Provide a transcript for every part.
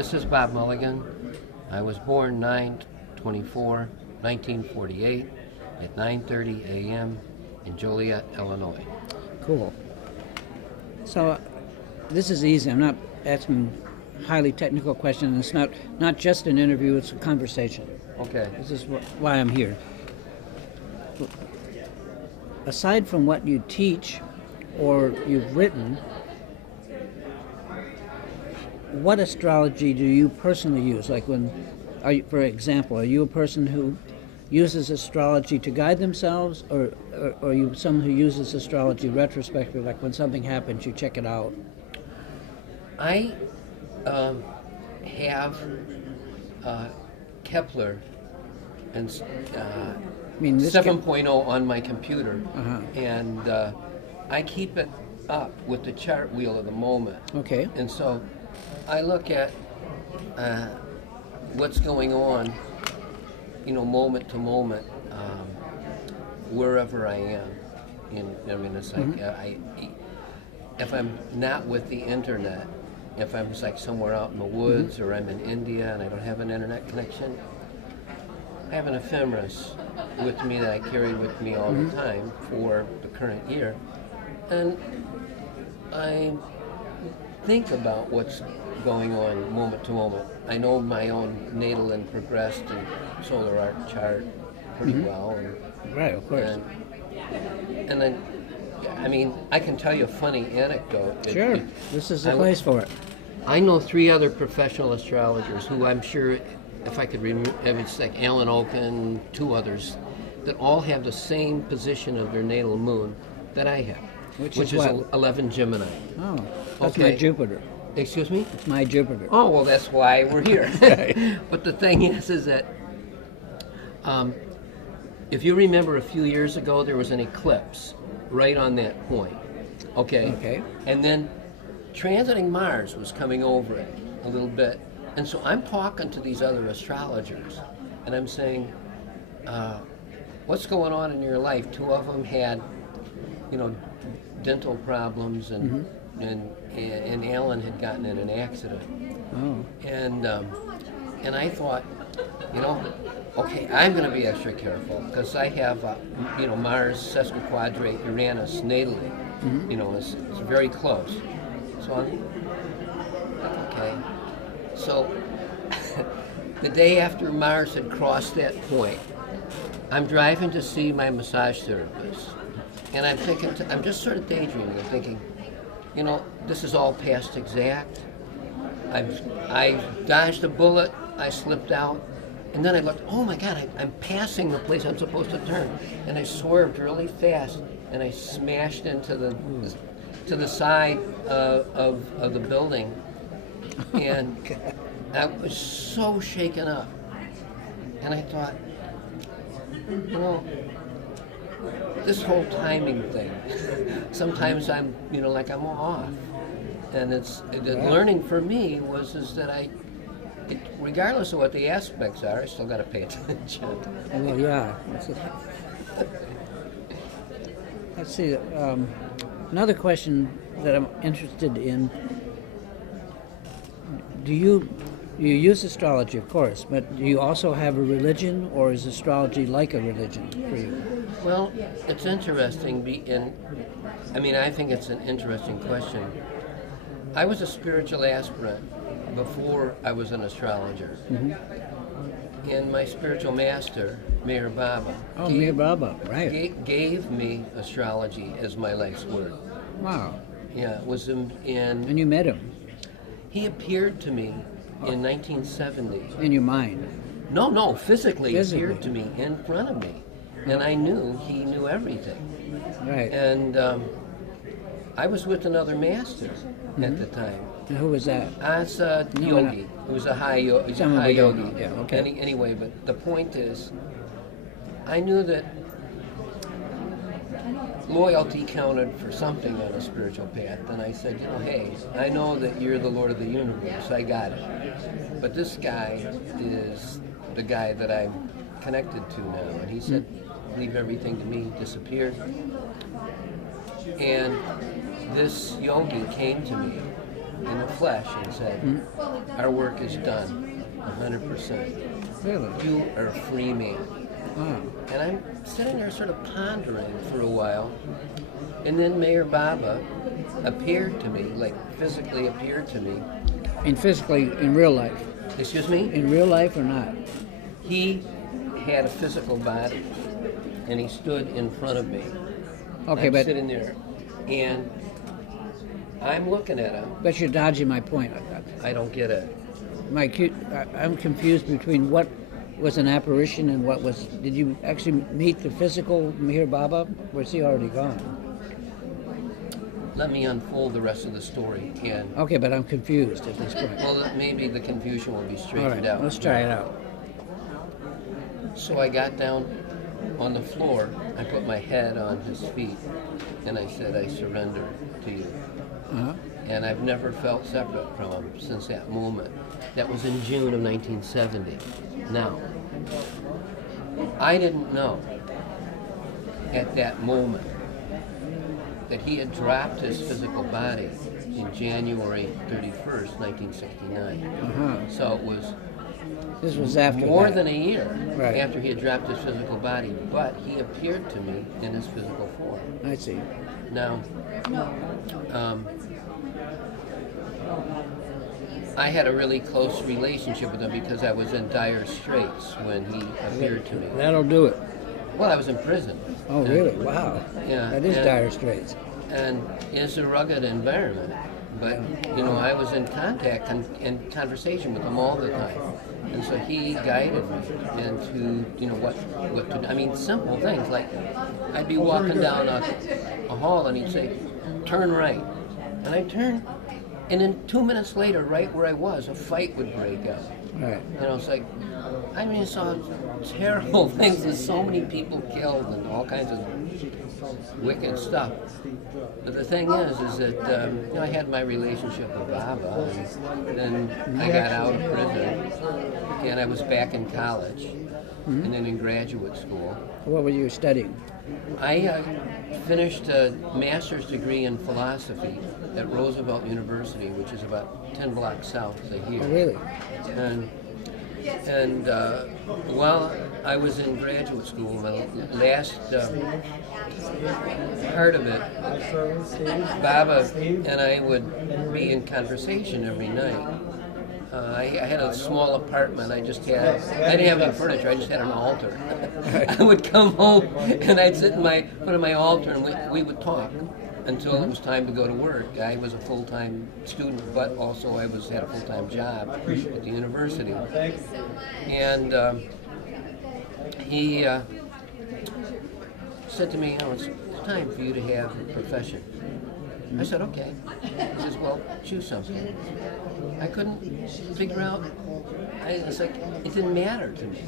This is Bob Mulligan. I was born 9/24/1948 at 9:30 a.m. in Joliet, Illinois. Cool. So this is easy. I'm not asking highly technical questions. It's not just an interview, it's a conversation. Okay. This is why I'm here. Aside from what you teach or you've written, what astrology do you personally use? Like for example, are you a person who uses astrology to guide themselves, or are you someone who uses astrology retrospectively, like when something happens, you check it out? I have Kepler and 7.0 on my computer, and I keep it up with the chart wheel of the moment. Okay. And so I look at what's going on, moment to moment, wherever I am. It's like if I'm not with the internet, if I'm like somewhere out in the woods or I'm in India and I don't have an internet connection, I have an ephemeris with me that I carry with me all the time for the current year, and I think about what's going on moment to moment. I know my own natal and progressed and solar arc chart pretty well. Right, of course. And then, I can tell you a funny anecdote. Sure, this is the place for it. I know 3 other professional astrologers who I'm sure, if I could remember, it's like Alan Oken, 2 others, that all have the same position of their natal moon that I have, which is 11 Gemini. Oh, that's my Jupiter. Excuse me? It's my Jupiter. Oh, well, that's why we're here. But the thing is that if you remember a few years ago, there was an eclipse right on that point. Okay. And then transiting Mars was coming over it a little bit. And so I'm talking to these other astrologers, and I'm saying, what's going on in your life? 2 of them had, dental problems, and Alan had gotten in an accident. Oh. And I thought, okay, I'm going to be extra careful because I have, Mars sesquiquadrate Uranus natally. It's very close. So I'm like, okay. So the day after Mars had crossed that point, I'm driving to see my massage therapist, and I'm thinking, I'm just sort of daydreaming. I'm thinking, this is all past exact. I dodged a bullet. I slipped out. And then I looked, oh my God, I'm passing the place I'm supposed to turn. And I swerved really fast, and I smashed into the side of the building. And I was so shaken up. And I thought, this whole timing thing, sometimes I'm, I'm off. And the learning for me was that regardless of what the aspects are, I still got to pay attention. Well, yeah. Let's see. Another question that I'm interested in. Do you use astrology, of course, but do you also have a religion, or is astrology like a religion for you? Well, it's interesting. I think it's an interesting question. I was a spiritual aspirant before I was an astrologer. And my spiritual master, Meher Baba, gave me astrology as my life's work. Wow. Yeah, it was in... And you met him? He appeared to me in 1970. In your mind? No, physically appeared to me in front of me. And I knew he knew everything. Right. And I was with another master at the time. And who was that? It's a yogi. It was a high yogi. Yeah, okay. Anyway, but the point is, I knew that loyalty counted for something on a spiritual path. And I said, hey, I know that you're the Lord of the universe. I got it. But this guy is the guy that I'm connected to now. And he said, leave everything to me, disappeared. And this yogi came to me in the flesh and said, our work is done, 100%. Really? You are a free man. Wow. And I'm sitting there sort of pondering for a while, and then Mayor Baba appeared to me, like physically appeared to me. And physically, in real life? Excuse me? In real life or not? He had a physical body, and he stood in front of me. Okay, I'm but sitting there, and I'm looking at him. but you're dodging my point. I don't get it. I'm confused between what was an apparition and what was. Did you actually meet the physical Meher Baba? Or is he already gone? Let me unfold the rest of the story, and Okay, but I'm confused at this point. well, maybe the confusion will be All straightened right, out. let's try it out. So I got down on the floor, I put my head on his feet, and I said, I surrender to you. Uh-huh. And I've never felt separate from him since that moment. That was in June of 1970. Now, I didn't know at that moment that he had dropped his physical body in January 31st, 1969. Uh-huh. So it was This was after more that. than a year Right. after he had dropped his physical body, but he appeared to me in his physical form. I see. Now, I had a really close relationship with him because I was in dire straits when he appeared to me. That'll do it. Well, I was in prison. Oh, really? Wow. Yeah, That is and- dire straits. And it's a rugged environment, but I was in contact and conversation with him all the time, and so he guided me into what to do. I mean, simple things like I'd be walking down a hall and he'd say, "Turn right," and I turned, and then 2 minutes later, right where I was, a fight would break out. Right. It's like, I mean, I saw terrible things. There's so many people killed and all kinds of wicked stuff. But the thing is that I had my relationship with Baba, and then I got out of prison, and I was back in college, and then in graduate school. What were you studying? I finished a master's degree in philosophy at Roosevelt University, which is about 10 blocks south of here. Oh, really? And while I was in graduate school, my last part of it, Baba and I would be in conversation every night. I had a small apartment. I didn't have any furniture. I just had an altar. I would come home and I'd sit in front of my altar and we would talk until it was time to go to work. I was a full-time student, but also I had a full-time job at the university. And he said to me, it's time for you to have a profession. I said, okay. He says, well, choose something. I couldn't figure out, it's like, it didn't matter to me.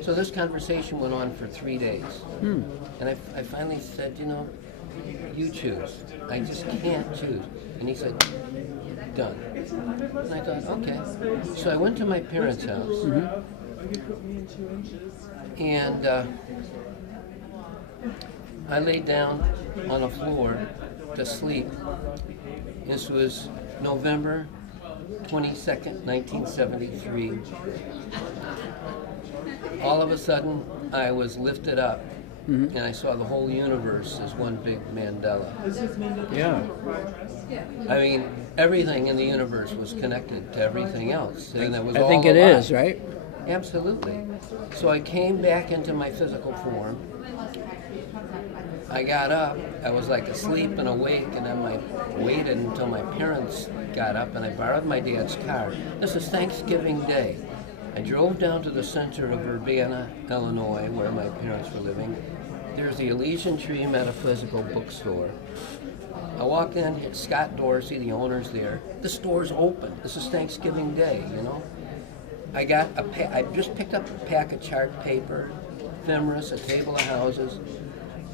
So this conversation went on for 3 days. And I finally said, you choose. I just can't choose. And he said, done. And I thought, okay. So I went to my parents' house. And I laid down on the floor to sleep. This was November 22nd, 1973. All of a sudden, I was lifted up, and I saw the whole universe as one big mandala. Yeah. I mean, everything in the universe was connected to everything else, and it was I all think it alive. is, right? Absolutely. So I came back into my physical form. I got up. I was like asleep and awake, and then I waited until my parents got up, and I borrowed my dad's car. This is Thanksgiving Day. I drove down to the center of Urbana, Illinois, where my parents were living. There's the Elysian Tree Metaphysical Bookstore. I walked in, it's Scott Dorsey, the owner's there. The store's open. This is Thanksgiving Day, I just picked up a pack of chart paper, ephemeris, a table of houses.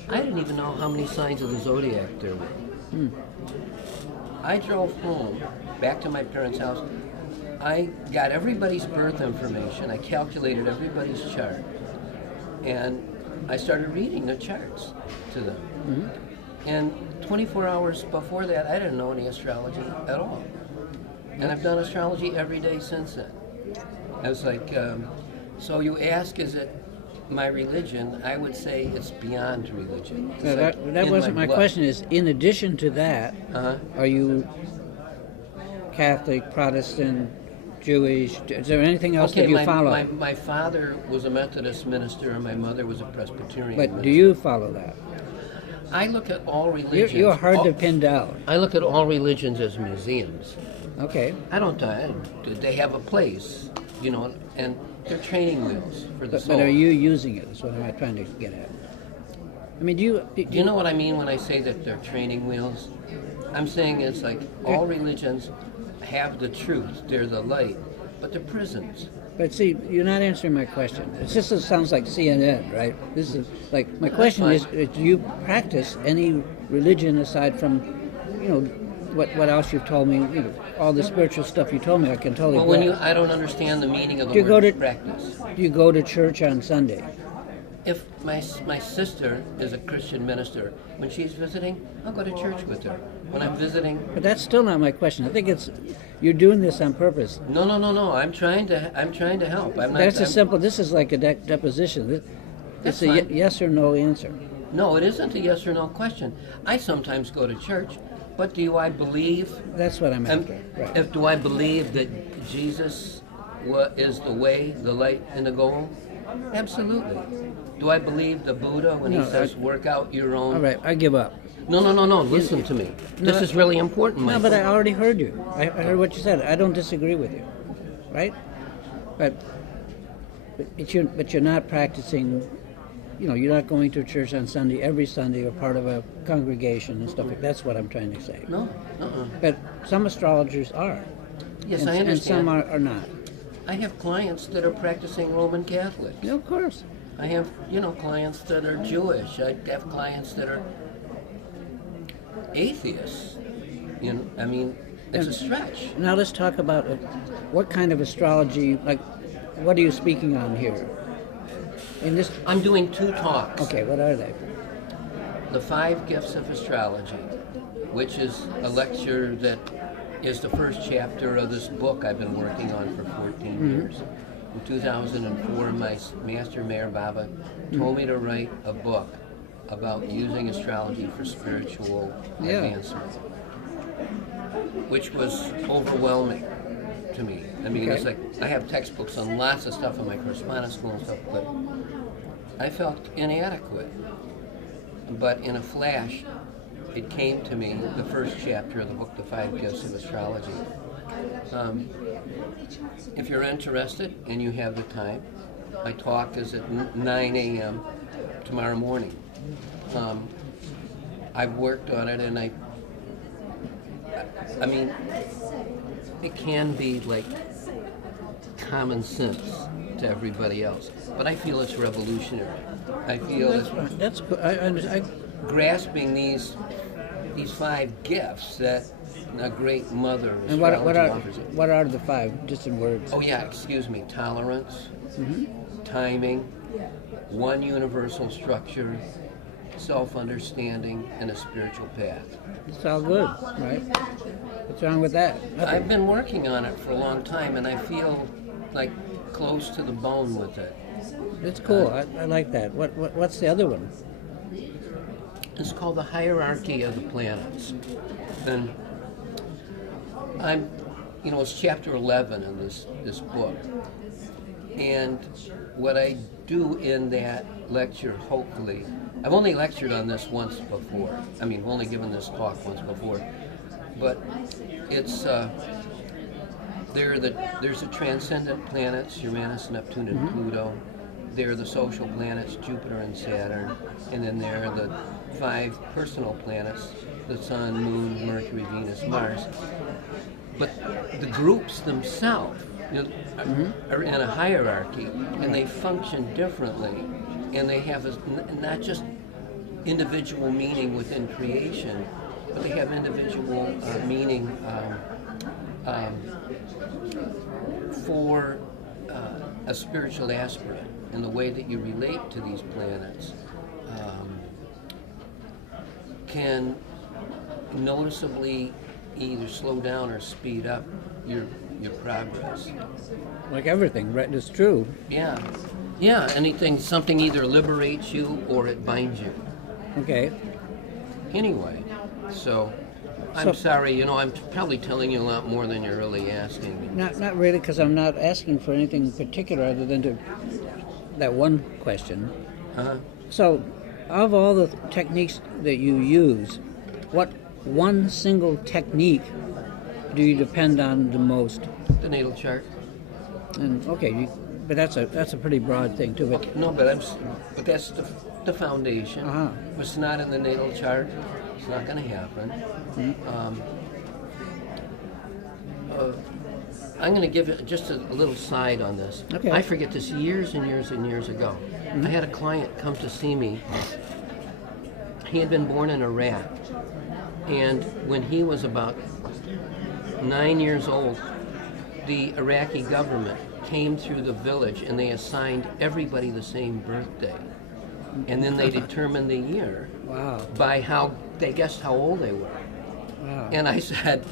I didn't even know how many signs of the zodiac there were. I drove home, back to my parents' house. I got everybody's birth information. I calculated everybody's chart. And I started reading the charts to them. And 24 hours before that, I didn't know any astrology at all. And I've done astrology every day since then. I was like, so you ask, is it my religion? I would say it's beyond religion. It's No, like that in wasn't my blood. question. Is in addition to that, are you Catholic, Protestant, Jewish? Is there anything else that you follow? My father was a Methodist minister and my mother was a Presbyterian But minister. do you follow that? I look at all religions. You're hard to pin down. I look at all religions as museums. Okay. I don't. They have a place, and they're training wheels for the soul. But are you using it? That's what I'm trying to get at. I mean, do you know what I mean when I say that they're training wheels? I'm saying it's like all religions have the truth. They're the light, but they're prisons. But see, you're not answering my question. It just sounds like CNN, right? This is like my question fine. is: do you practice any religion aside from, what else you've told me? All the spiritual stuff you told me, I can totally. Well, I don't understand the meaning of the word practice. Do you go to church on Sunday? If my sister is a Christian minister, when she's visiting, I'll go to church with her. When I'm visiting, But that's still not my question. I think you're doing this on purpose. no. I'm trying to help. I'm not. That's a simple. This is like a deposition. It's That's a fine. yes or no answer. No, it isn't a yes or no question. I sometimes go to church, but do I believe? That's what I'm after. Right. Do I believe that Jesus is the way, the light, and the goal? Absolutely. Do I believe the Buddha when he says, work out your own? All right, I give up. No. Listen to me. This is really important, Michael. No, but I already heard you. I heard what you said. I don't disagree with you, right? But you're not practicing. You're not going to church on Sunday every Sunday or part of a congregation and stuff like that. That's what I'm trying to say. No. But some astrologers are. Yes, and, I understand. And some are not. I have clients that are practicing Roman Catholics. Yeah, of course. I have, clients that are Jewish. I have clients that are atheists. It's a stretch. Now let's talk about what kind of astrology, like, what are you speaking on here? I'm doing 2 talks. Okay, what are they? The 5 Gifts of Astrology, which is a lecture that is the first chapter of this book I've been working on for 14 years. In 2004, my master, Mayor Baba, told me to write a book about using astrology for spiritual advancement, which was overwhelming to me. It's like I have textbooks on lots of stuff in my correspondence school and stuff, but I felt inadequate. But in a flash, it came to me, the first chapter of the book, The 5 Gifts of Astrology. If you're interested and you have the time, my talk is at 9 a.m. tomorrow morning. I've worked on it, and it can be like common sense to everybody else, but I feel it's revolutionary. I feel That's good. I grasping these 5 gifts that a great mother of And astrology offers it. what are the 5, just in words? Oh yeah, tolerance, timing, one universal structure, self-understanding, and a spiritual path. It's all good, right? What's wrong with that? Nothing. I've been working on it for a long time, and I feel like close to the bone with it. It's cool. I like that. What's the other one? It's called the hierarchy of the planets. And it's chapter 11 in this book. And what I do in that lecture, hopefully, I've only lectured on this once before. I've only given this talk once before. But it's, there's the transcendent planets, Uranus, Neptune, and Pluto. There are the social planets, Jupiter and Saturn. And then there are the 5 personal planets, the Sun, Moon, Mercury, Venus, Mars. But the groups themselves are in a hierarchy, and they function differently, and they have not just individual meaning within creation, but they have individual meaning for a spiritual aspirant, and the way that you relate to these planets can noticeably either slow down or speed up your progress. Like everything, right? It's true. Yeah, something either liberates you or it binds you. Okay. Anyway, so I'm sorry, I'm probably telling you a lot more than you're really asking me. Not really, because I'm not asking for anything particular other than that one question. Uh-huh. So, of all the techniques that you use, what one single technique do you depend on the most? The natal chart. And okay, but that's a pretty broad thing too. But No, but that's the foundation. Uh-huh. If it's not in the natal chart, it's not going to happen. I'm going to give it just a little side on this. Okay. I forget this years and years and years ago. I had a client come to see me. He had been born in Iraq, and when he was about 9 years old, the Iraqi government came through the village and they assigned everybody the same birthday. And then they determined the year by how they guessed how old they were. Wow. And I said,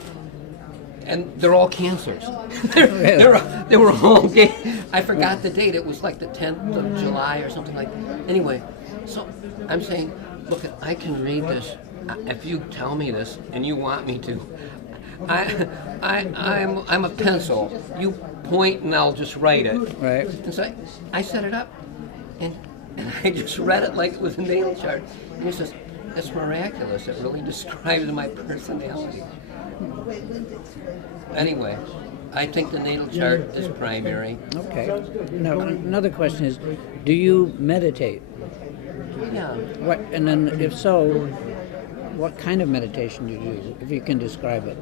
and they're all cancers. They were all gay. I forgot the date. It was like the 10th of July or something like that. Anyway, so I'm saying, look, I can read this. If you tell me this and you want me to, I'm a pencil. You point and I'll just write it. Right. And so I set it up, and I just read it like it was a natal chart. And he says, "That's miraculous. It really describes my personality." Anyway, I think the natal chart is primary. Okay. Now another question is, do you meditate? Yeah. What? And then if so, what kind of meditation do you do? If you can describe it.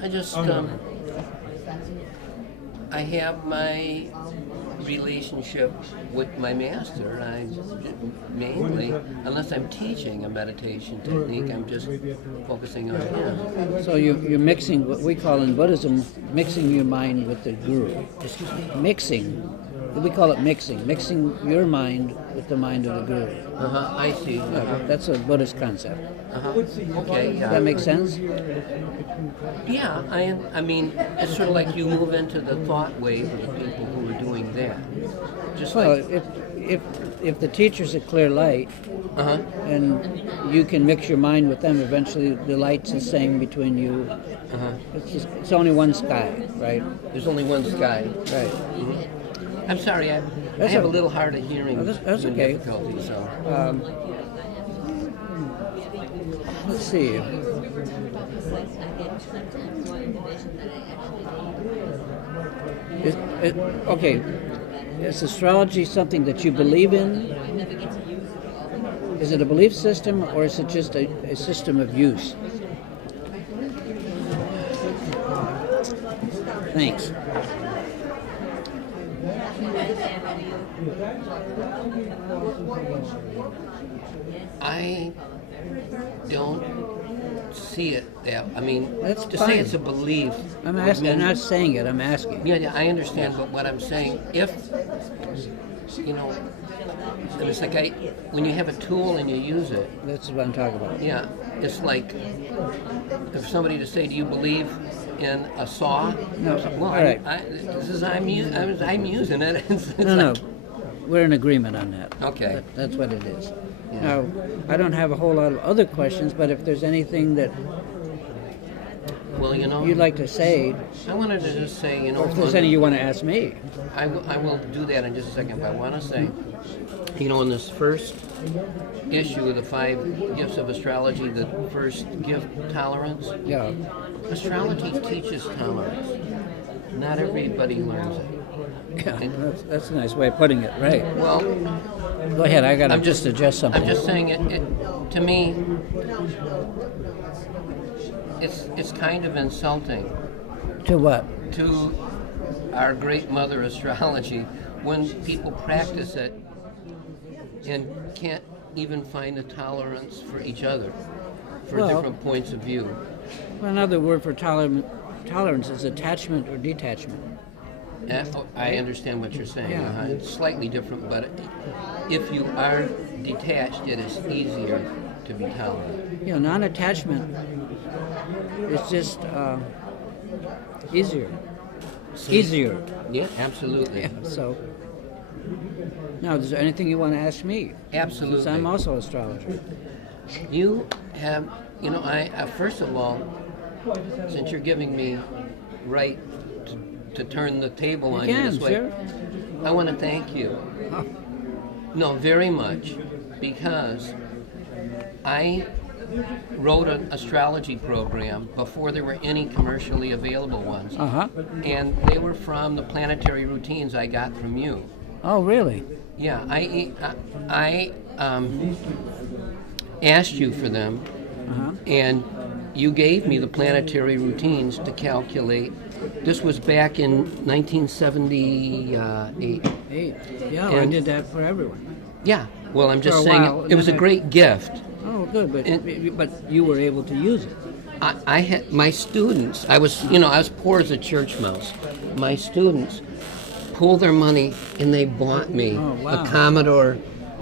I just, I have my relationship with my master. I mainly, unless I'm teaching a meditation technique, I'm just focusing on him. So you're mixing what we call in Buddhism, mixing your mind with the guru. Excuse me? Mixing. We call it mixing your mind with the mind of the guru. I see. That's a Buddhist concept. Okay, yeah. Does that make sense? Yeah, I mean, it's sort of like you move into the thought wave of the people who are doing that. Just Well, like, if the teacher's a clear light, and you can mix your mind with them, eventually the light's the same between you. It's only one sky, right? there's only one sky. Right. I'm sorry, I have a little hard of hearing that's okay. difficulty, so. Let's see. Okay, is astrology something that you believe in? Is it a belief system, or is it just a system of use? Thanks. I don't see it that. I mean, That's to fine. say it's a belief. I'm asking. I'm not saying it. I'm asking. Yeah, I understand, but what I'm saying, if and it's like when you have a tool and you use it. That's what I'm talking about. Yeah, it's like if somebody to say, "Do you believe in a saw?" No. Well, All right. I'm using it. It's No. like, We're in agreement on that. Okay. That's what it is. Yeah. Now, I don't have a whole lot of other questions, but if there's anything that Well, you'd like to say, I wanted to just say, or if there's any you want to ask me. I will do that in just a second, but I want to say, in this first issue of the 5 Gifts of Astrology, the first gift, tolerance, Yeah. astrology teaches tolerance. Not everybody learns it. Yeah, that's a nice way of putting it, right? Well, Go ahead, I got to I'm just suggest something. I'm just saying it to me, it's kind of insulting To what? to our great mother astrology when people practice it and can't even find the tolerance for each other for Well- different points of view. Well, another word for tolerance is attachment or detachment. I understand what you're saying. Yeah. It's slightly different, but if you are detached, it is easier to be tolerant. You know, non-attachment is just easier. easier. Yeah, absolutely. So, now, is there anything you want to ask me? Absolutely. Since I'm also an astrologer. You have, I first of all, since you're giving me right to turn the table on you this way, sure. I want to thank you. Oh. No, very much, because I wrote an astrology program before there were any commercially available ones, and they were from the planetary routines I got from you. Oh, really? Yeah, I asked you for them, and you gave me the planetary routines to calculate. This was back in 1978. Yeah, I did that for everyone. Yeah, well, I'm just For a saying while, it was a great gift. Oh, good, but you were able to use it. I had my students. I was poor as a church mouse. My students pooled their money and they bought me a Commodore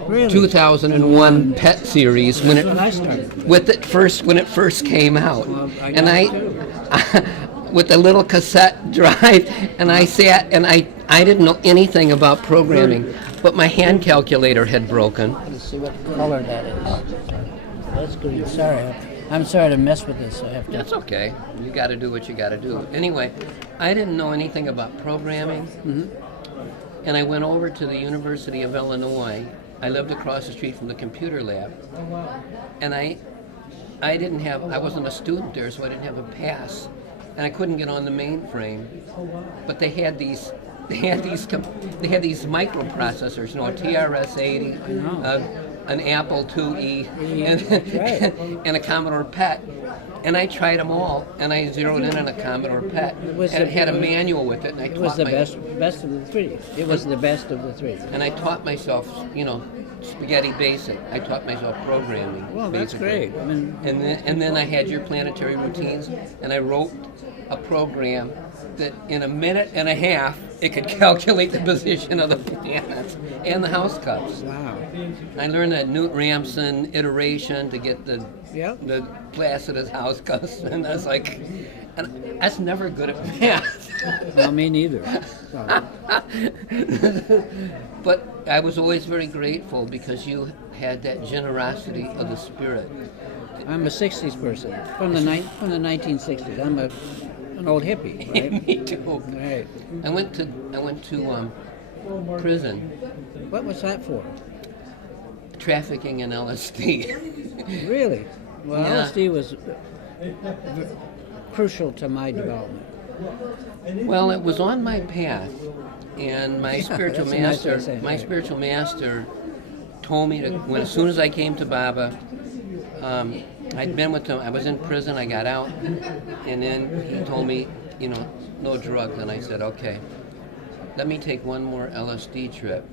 2001 PET series when it first came out, and I with a little cassette drive, and I sat and I didn't know anything about programming, but my hand calculator had broken. Let's see what color that is. That's green. Sorry, I'm sorry to mess with this. I have to. That's okay. You got to do what you got to do. Anyway, I didn't know anything about programming, and I went over to the University of Illinois. I lived across the street from the computer lab, and I wasn't a student there, so I didn't have a pass, and I couldn't get on the mainframe. But they had these microprocessors, a TRS-80, an Apple IIe, and a Commodore PET. And I tried them all, and I zeroed in on a Commodore PET. It had a manual with it, and I taught myself. It was the best of the three. It was the best of the three. And I taught myself, spaghetti basic. I taught myself programming. Well, that's basically. great. And then I had your planetary routines, and I wrote a program that in a minute and a half it could calculate the position of the planets and the house cups. Wow. I learned that Newt-Rampson iteration to get the Placidus house cups, and I was like, and that's never good at math. Well, me neither. But I was always very grateful because you had that generosity of the spirit. I'm a 60s person from the 1960s. I'm an old hippie, right? Me too. Right. I went to prison. What was that for? Trafficking in LSD. Really? Well, Yeah. LSD was crucial to my development. Well, it was on my path, and my spiritual that's a nice way master, of saying it, my right. spiritual master, told me as soon as I came to Baba, I'd been with him. I was in prison. I got out, and then he told me, no drugs. And I said, okay, let me take one more LSD trip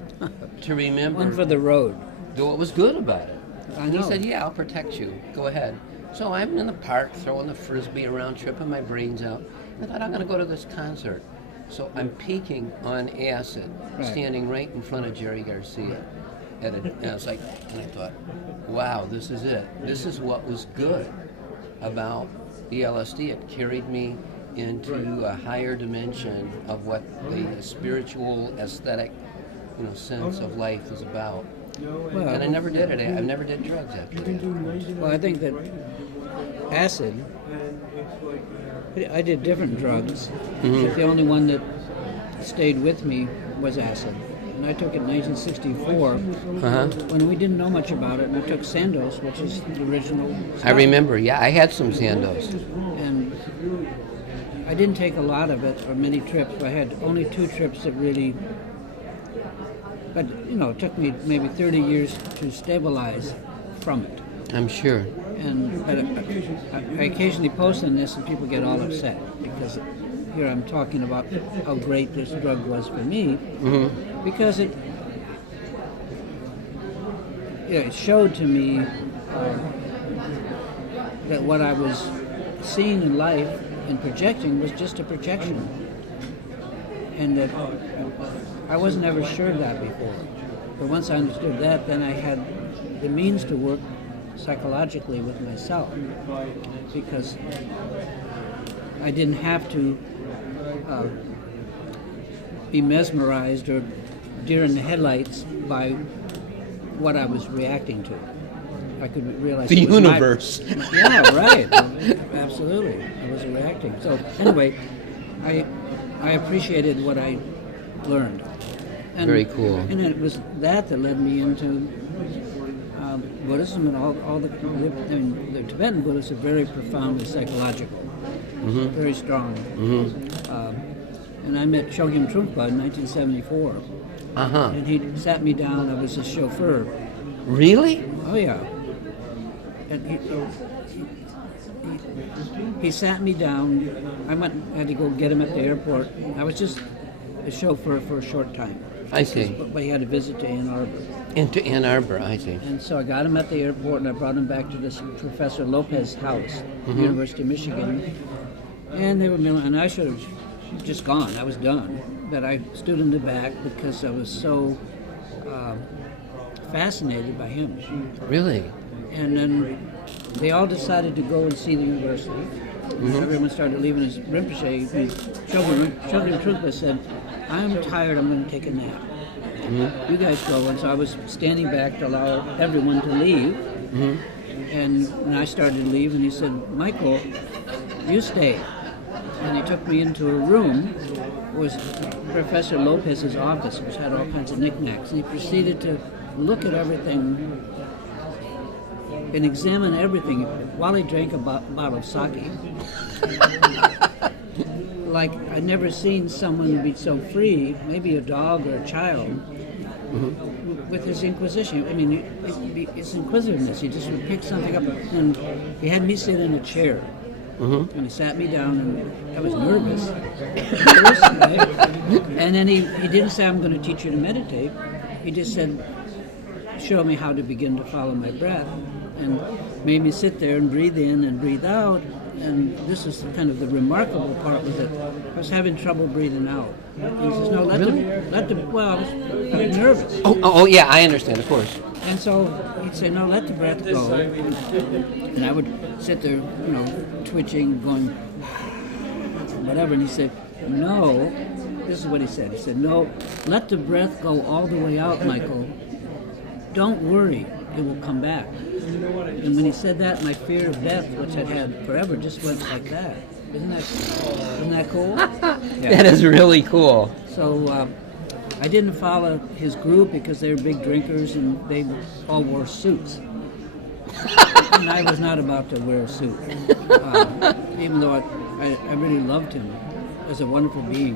to remember. One for the road. What was good about it. I And know. he said, yeah, I'll protect you. Go ahead. So I'm in the park throwing the frisbee around, tripping my brains out. I thought, I'm going to go to this concert. So I'm peaking on acid, standing right in front of Jerry Garcia. And I was like, and I thought, wow, this is it. This is what was good about the LSD. It carried me into a higher dimension of what the spiritual, aesthetic, sense of life is about. Well, And I never did it. I never did drugs after that. well, I think that acid, I did different drugs, but the only one that stayed with me was acid. And I took it in 1964 when we didn't know much about it, and I took Sandoz, which is the original stuff. I remember, yeah, I had some Sandoz. And I didn't take a lot of it or many trips. I had only 2 trips that really, but it took me maybe 30 years to stabilize from it. I'm sure. But I occasionally post on this and people get all upset because here I'm talking about how great this drug was for me because it showed to me that what I was seeing in life and projecting was just a projection, and that I wasn't ever sure of that before. But once I understood that, then I had the means to work psychologically with myself because I didn't have to be mesmerized or deer in the headlights by what I was reacting to. I could realize The it was universe. Yeah, right. Absolutely. I was reacting. So anyway, I appreciated what I learned. And, Very cool. And it was that led me into Buddhism and all the. I mean, the Tibetan Buddhists are very profoundly psychological, very strong. And I met Chogyam Trungpa in 1974, and he sat me down. I was his chauffeur. Really? Oh yeah. And he sat me down. I had to go get him at the airport. I was just a chauffeur for a short time. I see. But he had a visit to Ann Arbor. Into Ann Arbor, I see. And so I got him at the airport, and I brought him back to this Professor Lopez house, University of Michigan. And they were, and I should have just gone. I was done. But I stood in the back because I was so fascinated by him. Really? And then they all decided to go and see the university. Everyone started leaving his Rinpoche. Chogyam Trungpa said, I'm tired, I'm going to take a nap. You guys go. And so I was standing back to allow everyone to leave. And when I started to leave, and he said, Michael, you stay. And he took me into a room. It was Professor Lopez's office, which had all kinds of knickknacks. And he proceeded to look at everything and examine everything while he drank a bottle of sake. Like, I'd never seen someone be so free, maybe a dog or a child, with his inquisition. I mean, it's inquisitiveness. He just would pick something up, and he had me sit in a chair. And he sat me down, and I was nervous. And then he didn't say, I'm going to teach you to meditate. He just said, show me how to begin to follow my breath, and made me sit there and breathe in and breathe out. And this is kind of the remarkable part with it. I was having trouble breathing out. And he says, no, well, I was nervous. Oh, yeah, I understand, of course. And so he'd say, no, let the breath go. And I would sit there, twitching, going, whatever. And he said, no, this is what he said. He said, no, let the breath go all the way out, Michael. Don't worry, it will come back. And when he said that, my fear of death, which I'd had forever, just went like that. Isn't that cool? Yeah. That is really cool. So I didn't follow his group because they were big drinkers and they all wore suits. And I was not about to wear a suit, even though I really loved him as a wonderful being.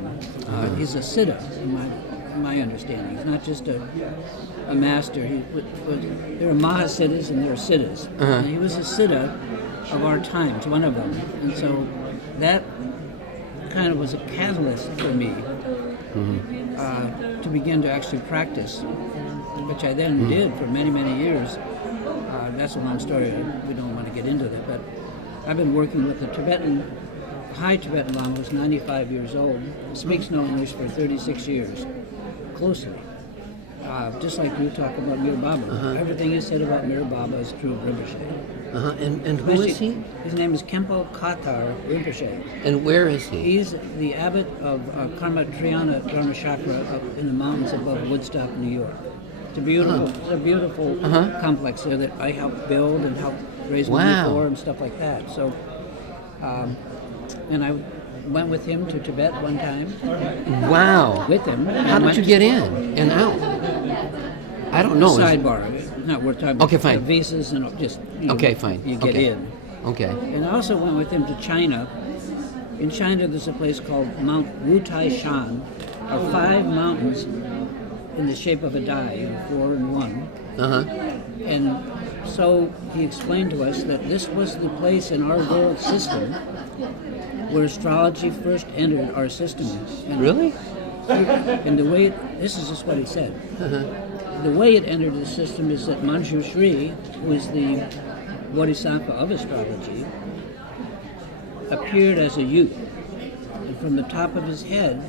He's a siddha, in my understanding. He's not just a master. There are Mahasiddhas and there are siddhas. And he was a siddha of our times, one of them. And so that kind of was a catalyst for me to begin to actually practice, which I then did for many, many years. That's a long story. We don't want to get into it, but I've been working with the High Tibetan Lama, who's 95 years old, speaks no English for 36 years, closely. Just like you talk about Mir Baba. Everything you said about Mir Baba is true of Rinpoche. And who is he? His name is Khenpo Kathar Rinpoche. And where is he? He's the abbot of Karma Triana Dharmachakra up in the mountains above Woodstock, New York. It's a beautiful complex there that I helped build and helped raise money for and stuff like that. So, and I went with him to Tibet one time. Wow. With him. How did you get in and out? I don't know. Sidebar. Not worth talking about. Okay, fine. Visas and just. Okay, fine. You get in. Okay. And I also went with him to China. In China, there's a place called Mount Wutai Shan, are 5 mountains in the shape of a die, 4 in 1. And so he explained to us that this was the place in our world system where astrology first entered our system. And Really? And the way this is just what he said. The way it entered the system is that Manjushri, who is the bodhisattva of astrology, appeared as a youth. And from the top of his head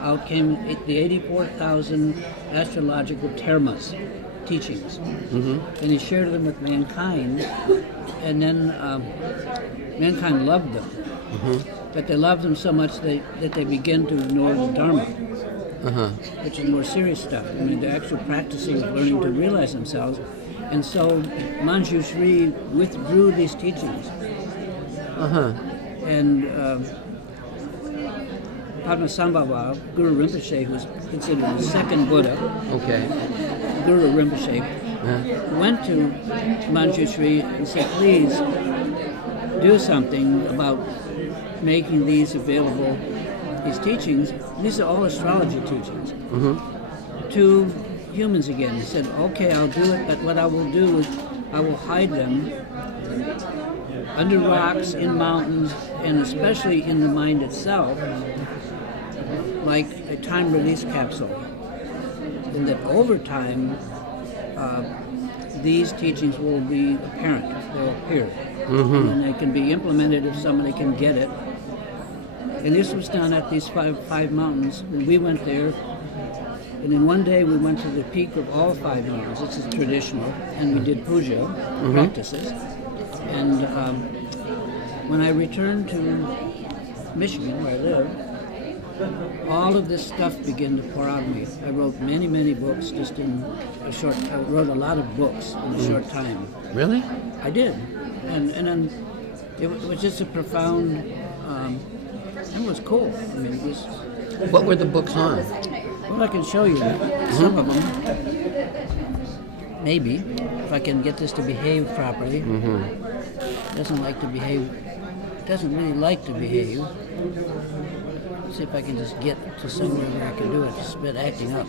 out came the 84,000 astrological termas, teachings. And he shared them with mankind, and then mankind loved them. But they loved them so much that they began to ignore the Dharma. which is more serious stuff. I mean, the actual practicing of learning to realize themselves. And so Manjushri withdrew these teachings. And Padmasambhava, Guru Rinpoche, who was considered the second Buddha, Guru Rinpoche, went to Manjushri and said, please do something about making these available, these teachings. These are all astrology teachings, to humans again. He said, okay, I'll do it, but what I will do is I will hide them under rocks, in mountains, and especially in the mind itself, like a time release capsule. And that over time, these teachings will be apparent, they'll appear. And they can be implemented if somebody can get it. And this was done at these five mountains. When we went there, and in one day we went to the peak of all 5 mountains. This is traditional, and we did puja practices. And when I returned to Michigan, where I live, all of this stuff began to pour out of me. I wrote many, many books just in a short. I wrote a lot of books in a short time. Really? I did, and then it was just a profound. It was cool. I mean, it was. What were the books on? Well, I can show you some of them. Maybe, if I can get this to behave properly. It doesn't like to behave. It doesn't really like to behave. See if I can just get to somewhere where I can do it. It's been acting up.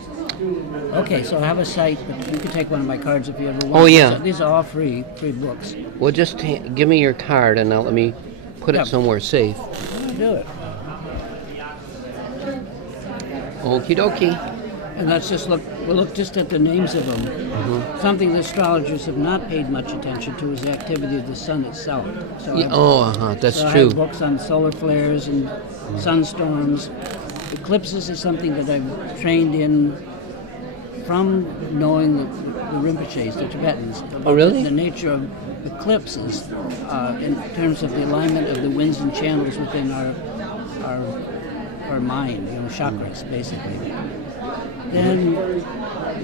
Okay, so I have a site, but you can take one of my cards if you ever want. Oh, yeah. These are all free books. Well, just give me your card and let me put it somewhere safe. Do it. Okie dokie. And let's just we'll look just at the names of them. Something the astrologers have not paid much attention to is the activity of the sun itself. So That's I true. have books on solar flares and sunstorms. Eclipses is something that I've trained in from knowing the Rinpoches, the Tibetans. Oh, really? The nature of eclipses in terms of the alignment of the winds and channels within our mind, chakras, basically. Then,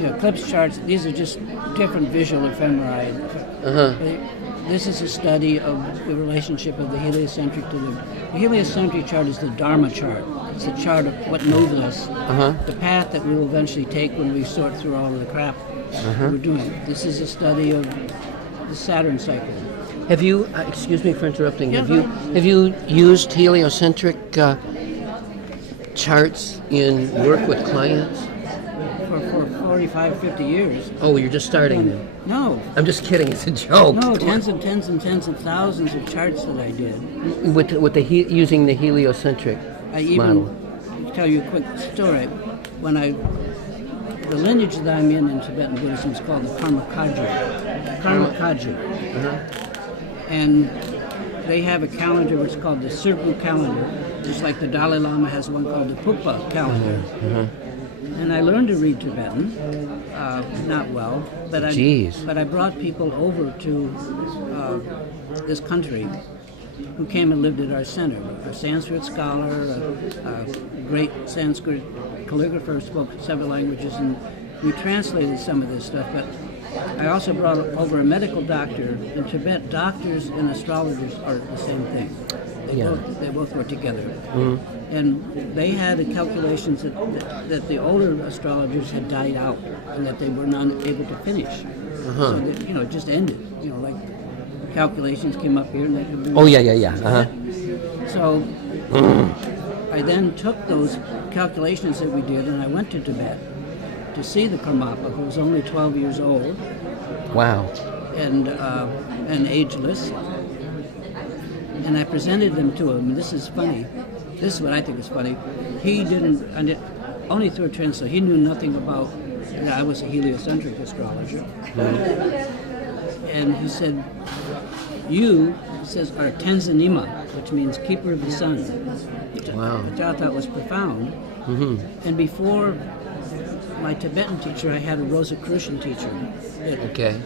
eclipse charts, these are just different visual ephemerae. This is a study of the relationship of the heliocentric to the heliocentric chart is the Dharma chart. It's the chart of what moves us, the path that we will eventually take when we sort through all of the crap we're doing. This is a study of the Saturn cycle. Have you, excuse me for interrupting, Yeah, have you used heliocentric charts in work with clients? For 45, 50 years. Oh, you're just starting. No. I'm just kidding. It's a joke. No, tens and tens and tens of thousands of charts that I did. Using the heliocentric I even model. Tell you a quick story. The lineage that I'm in Tibetan Buddhism is called the Karmakaju. And they have a calendar which is called the Sirpu calendar, just like the Dalai Lama has one called the Pukpa calendar. And I learned to read Tibetan, not well, but I brought people over to this country who came and lived at our center. A Sanskrit scholar, a great Sanskrit calligrapher, spoke several languages, and we translated some of this stuff. But I also brought over a medical doctor. In Tibet, doctors and astrologers are the same thing. They both work together. And they had calculations that the older astrologers had died out and that they were not able to finish. So that, it just ended. Like calculations came up here and they could be So I then took those calculations that we did and I went to Tibet to see the Karmapa, who was only 12 years old. Wow. And ageless. And I presented them to him. And this is funny. This is what I think is funny. He didn't, only through a translator, he knew nothing about, I was a heliocentric astrologer. And he said, you, he says, are Tenzanima, which means keeper of the sun. Which I thought was profound. And before my Tibetan teacher, I had a Rosicrucian teacher.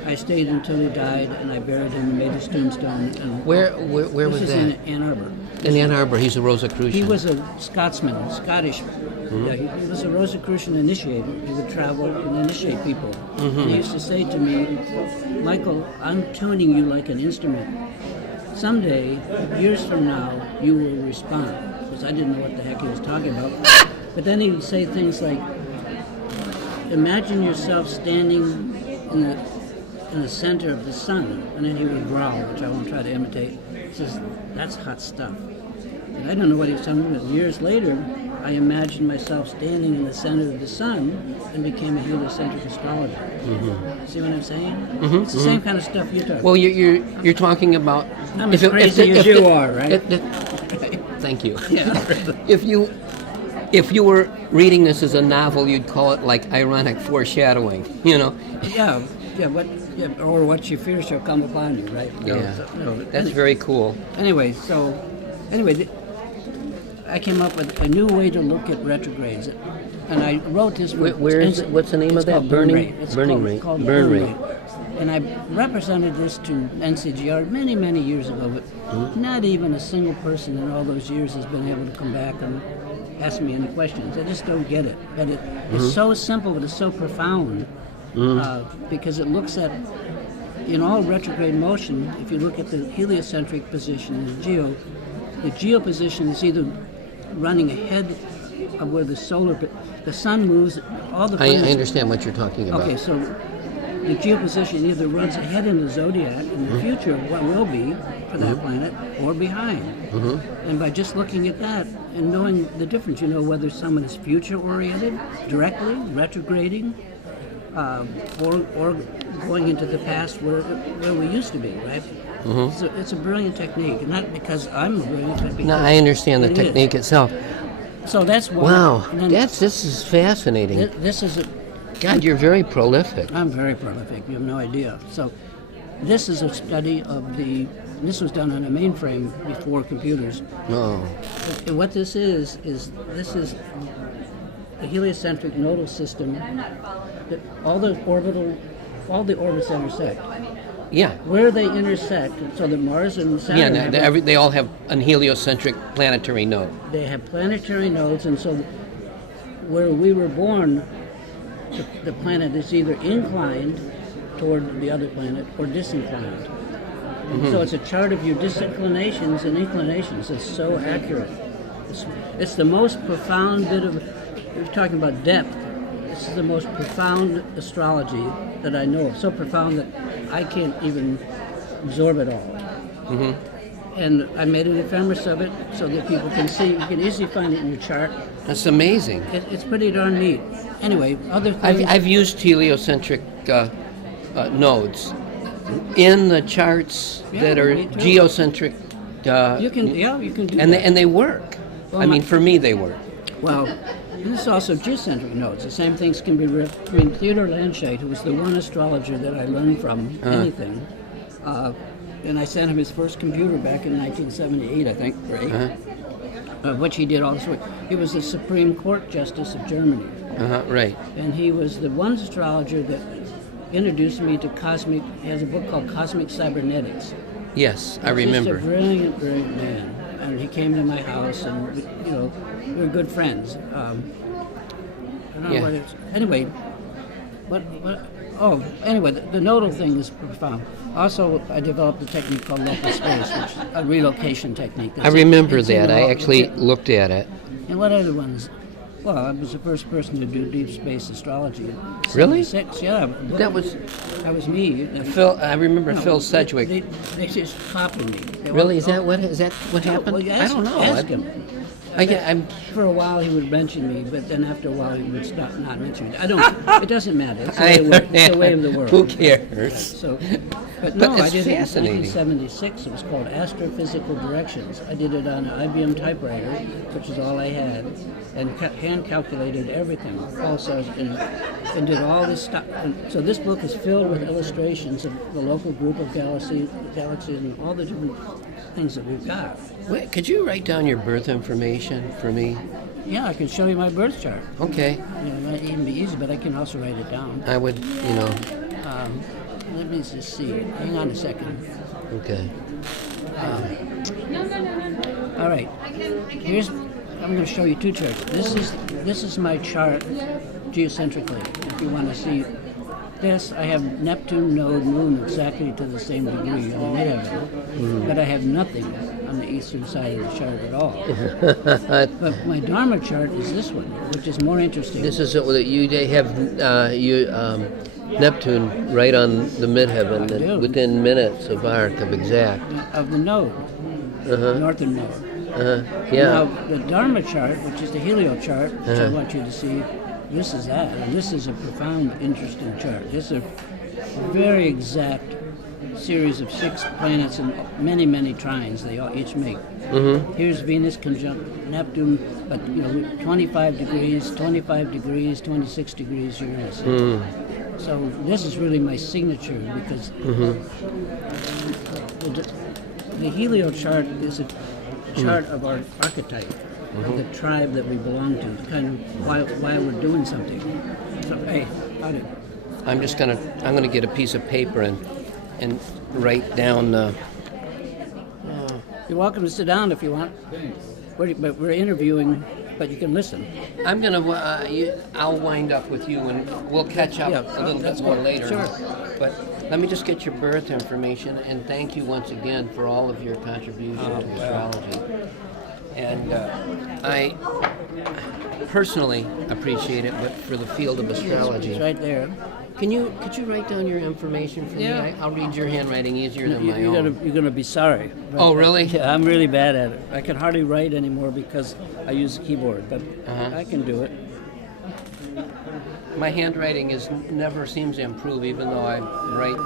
I stayed until he died, and I buried him and made his tombstone. And where was that? In Ann Arbor. In Ann Arbor, he's a Rosicrucian. He was a Scotsman, Scottish he was a Rosicrucian initiator. He would travel and initiate people. And he used to say to me, Michael, I'm tuning you like an instrument. Someday, years from now, you will respond. Because I didn't know what the heck he was talking about. But then he would say things like, imagine yourself standing in the center of the sun. And then he would growl, which I won't try to imitate. He says, that's hot stuff. And I don't know what he was talking about. Years later, I imagined myself standing in the center of the sun and became a heliocentric astrologer. See what I'm saying? It's the same kind of stuff you're talking about. Well, you're talking about. I'm as crazy as you are, right? Thank you. Yeah. If you were reading this as a novel, you'd call it like ironic foreshadowing. Yeah, or what you fear shall come upon you, right? That's very cool. Anyway, I came up with a new way to look at retrogrades, and I wrote this. Where is it? What's the name of that? Burning rate. Burn rate. And I represented this to NCGR many, many years ago, but not even a single person in all those years has been able to come back and ask me any questions. I just don't get it. But it's so simple, but it's so profound because it looks at, in all retrograde motion, if you look at the heliocentric position and the geo position is either running ahead of where the sun moves, all the I understand what you're talking about. Okay, so the geoposition either runs ahead in the zodiac in the future of what will be for that planet, or behind. And by just looking at that and knowing the difference, you know whether someone is future-oriented, directly, retrograding, or going into the past where we used to be, right? So it's a brilliant technique, not because I'm brilliant, but because No, I understand the technique itself. So that's why. Wow, this is fascinating. This is a. God, you're very prolific. I'm very prolific. You have no idea. So, this is a study of this was done on a mainframe before computers. Oh. And what this is a heliocentric nodal system that all the orbits intersect. Yeah. Where they intersect, so that Mars and Saturn they all have an heliocentric planetary node. They have planetary nodes, and so where we were born, the planet is either inclined toward the other planet or disinclined. So it's a chart of your disinclinations and inclinations. It's so accurate. It's the most profound bit of, we're talking about depth, this is the most profound astrology that I know of. So profound that I can't even absorb it all. And I made an ephemeris of it so that people can see. You can easily find it in your chart. That's amazing. It's pretty darn neat. Anyway, other things. I've used heliocentric nodes in the charts that are geocentric. You can do and that. They work. Well, I mean, for me, they work. Well, this is also geocentric nodes. The same things can be between Theodore Landscheid, who was the one astrologer that I learned from anything. And I sent him his first computer back in 1978, I think, right? Which he did all this work. He was the Supreme Court Justice of Germany. Right. And he was the one astrologer that introduced me to cosmic. He has a book called Cosmic Cybernetics. Yes, I remember. He's a brilliant, brilliant man. And he came to my house, and we were good friends. I don't know what it's. Anyway, the nodal thing is profound. Also, I developed a technique called local space, which is a relocation technique. I remember that. I actually looked at it. And what other ones? Well, I was the first person to do deep space astrology. Really? 76, yeah. That was me. Phil. I remember Phil Sedgwick. They just copied me. Really? Is that what happened? Well, I don't know. Ask him. I'm For a while he would mention me, but then after a while he would stop not mentioning me. It doesn't matter. It's the way of the world. Who cares? So, But I it's did it in fascinating. 1976. It was called Astrophysical Directions. I did it on an IBM typewriter, which is all I had, and hand calculated everything, pulsars, and did all this stuff. And so this book is filled with illustrations of the local group of galaxies and all the different things that we've got. Wait, could you write down your birth information for me? Yeah, I can show you my birth chart. Okay. It might even be easy, but I can also write it down. I would, Let me just see. Hang on a second. Okay. All right. Here's I'm going to show you two charts. This is my chart geocentrically. If you want to see this, I have Neptune, Node, Moon exactly to the same degree on the midheaven, but I have nothing on the eastern side of the chart at all. But my Dharma chart is this one, which is more interesting. This is they have Neptune right on the midheaven, and within minutes of arc of exact. Of the node, northern node. Yeah. Now, the Dharma chart, which is the helio chart, which I want you to see, this is that. And this is a profound, interesting chart. This is a very exact series of 6 planets and many, many trines they all each make. Here's Venus conjunct Neptune, but 25 degrees, 26 degrees Uranus. So this is really my signature because the helio chart is a chart of our archetype, of the tribe that we belong to, kind of why we're doing something. So hey, I'm gonna get a piece of paper and write down. You're welcome to sit down if you want. But we're interviewing, but you can listen. I'm gonna. I'll wind up with you, and we'll catch up a little bit more later. Sure. But let me just get your birth information, and thank you once again for all of your contribution to astrology. And I personally appreciate it, but for the field of astrology, It's right there. could you write down your information for me? I'll read your handwriting easier than my own. You're gonna be sorry. But, Oh, really? Yeah, I'm really bad at it. I can hardly write anymore because I use a keyboard, but I can do it. My handwriting never seems to improve, even though I write